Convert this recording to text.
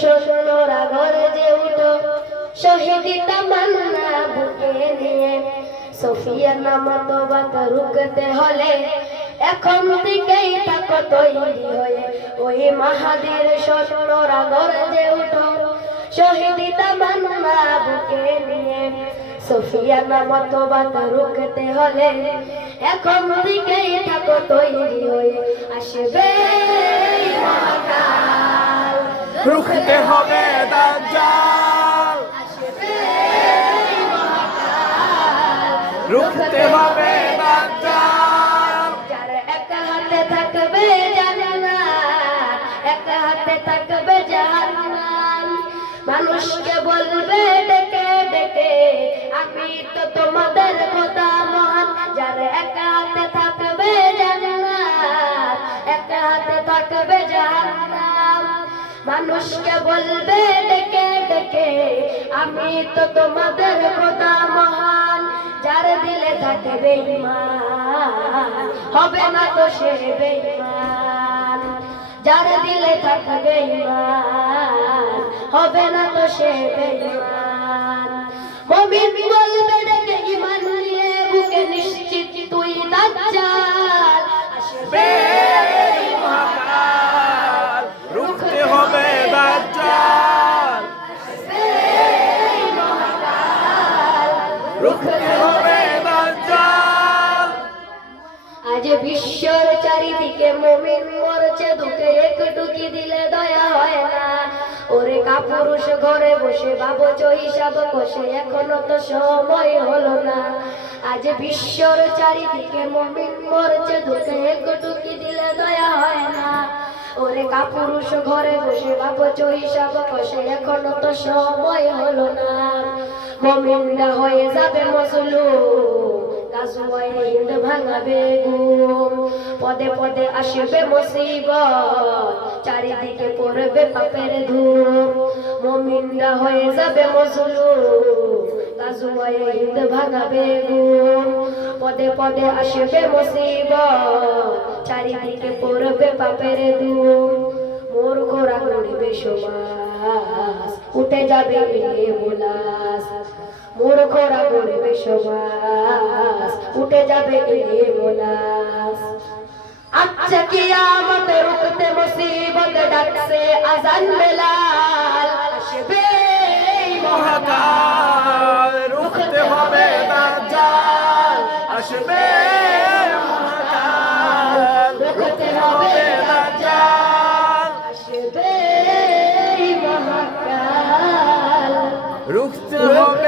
সৈন্যরা গর্জে উঠো, শহীদ তামান্না বুকে নিয়ে। সুফিয়ান মতবাদ রুখতে হলে এখন থেকেই থাকো তৈরি হয়ে। ওই মাহাদির সৈন্যরা গর্জে উঠো, শহীদ তামান্না বুকে নিয়ে। সুফিয়ান মতবাদ রুখতে হলে এখন থেকেই থাকো তৈরি হয়ে। আসবে মহাকাল, রুখতে হবে দাজ্জাল, আসবে মহাকাল, রুখতে হবে দাজ্জাল। যার এক হাতে থাকবে জান্নাত, এক হাতে থাকবে জাহান্নাম। মানুষকে বলবে ডেকে ডেকে, আমি তো তোমাদের খোদা মহান। যার এক হাতে থাকবে জান্নাত, এক হাতে থাকবে জাহান্নাম। মানুষকে বলবে ডেকে ডেকে, আমি তো তোমাদের খোদা মহান। যার দিলে থাকবে ঈমান, হবে না তো সে বেঈমান। যার দিলে থাকবে ঈমান, হবে না তো সে বেঈমান। মুমিন বলবে ডেকে ঈমান নিয়ে বুকে, নিশ্চিত তুই দাজ্জাল আসবে মহাকাল, রুখতে হবে দাজ্জাল, রুখতে হবে দাজ্জাল। আজ বিশ্বর চারিদিকে মুমিন মরছে দুঃখে, একটু কি দিলে দয়া হয় না। ওরে কাপুরুষ ঘরে বসে ভাবছো হিসাব কষে, এখনো তো সময় হলো না। আজ বিশ্বর চারিদিকে মুমিন মরছে দুঃখে, একটু কি দিলে দয়া হয় না। ওরে কাপুরুষ ঘরে বসে ভাবছো হিসাব কষে, এখনো তো সময় হলো না। মুমিনরা হয়ে যাবে মজলুম, গাজওয়ায়ে হিন্দ ভাঙাবে ঘুম। পদে পদে আসবে মুসিবত, চারিদিকে পড়বে পাপের ধুম। মুমিনরা হয়ে যাবে মজলুম, গাজওয়ায়ে হিন্দ ভাঙাবে ঘুম। পদে পদে আসবে মুসিবত, চারিদিকে পড়বে পাপের ধুম। মূর্খরা গড়বে সমাজ, উঠে যাবে মুলাস। মূর্খরা গড়বে সমাজ, উঠে যাবে মুলাস। আচ্ছা কিয়ামত রুখতে মুসিবত ডাকছে আজান বেলাল আসবে মহাকাল, রুখতে হবে দাজ্জাল, আসবে মহাকাল, রুখতে হবে দাজ্জাল, আসবে মহাকাল, রুখতে হবে